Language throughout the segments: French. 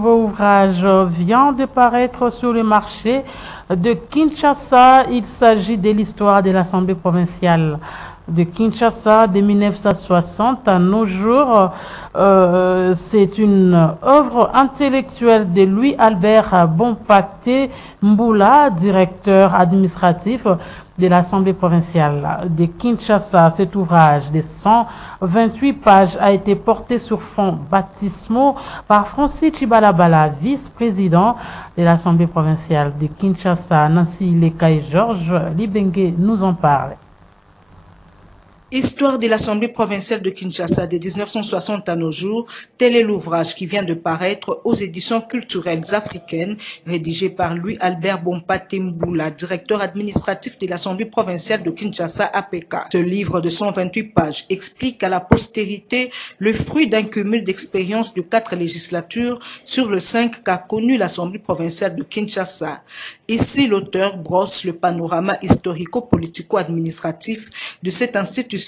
Nouveau ouvrage vient de paraître sur le marché de Kinshasa. Il s'agit de l'histoire de l'Assemblée provinciale de Kinshasa de 1960 à nos jours. C'est une œuvre intellectuelle de Louis-Albert Bompate Mboula, directeur administratif de l'Assemblée provinciale de Kinshasa. Cet ouvrage de 128 pages a été porté sur fond baptismaux par Francis Chibalabala, vice-président de l'Assemblée provinciale de Kinshasa. Nancy Leka et Georges Libengue nous en parlent. Histoire de l'Assemblée provinciale de Kinshasa de 1960 à nos jours, tel est l'ouvrage qui vient de paraître aux éditions culturelles africaines, rédigé par Louis-Albert Bompate Mboula, directeur administratif de l'Assemblée provinciale de Kinshasa APK. Ce livre de 128 pages explique à la postérité le fruit d'un cumul d'expériences de 4 législatures sur le 5 qu'a connu l'Assemblée provinciale de Kinshasa. Ici, l'auteur brosse le panorama historico-politico-administratif de cette institution.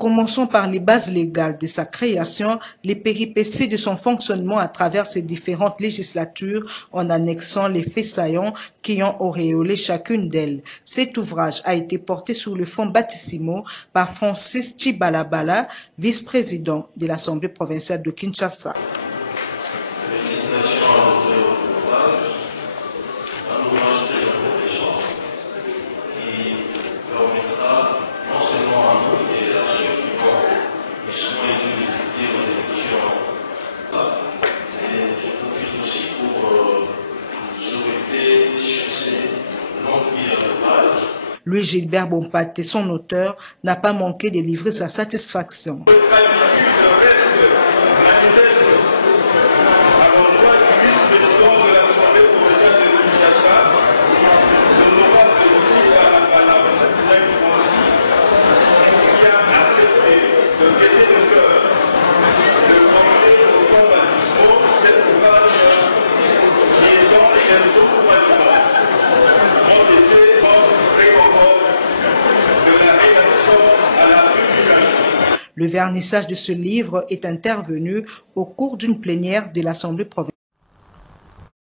Commençons par les bases légales de sa création, les péripéties de son fonctionnement à travers ses différentes législatures, en annexant les faits saillants qui ont auréolé chacune d'elles. Cet ouvrage a été porté sur le fond baptismaux par Francis Chibalabala, vice-président de l'Assemblée provinciale de Kinshasa. Louis-Gilbert Bompate, son auteur, n'a pas manqué de livrer sa satisfaction. Le vernissage de ce livre est intervenu au cours d'une plénière de l'Assemblée provinciale.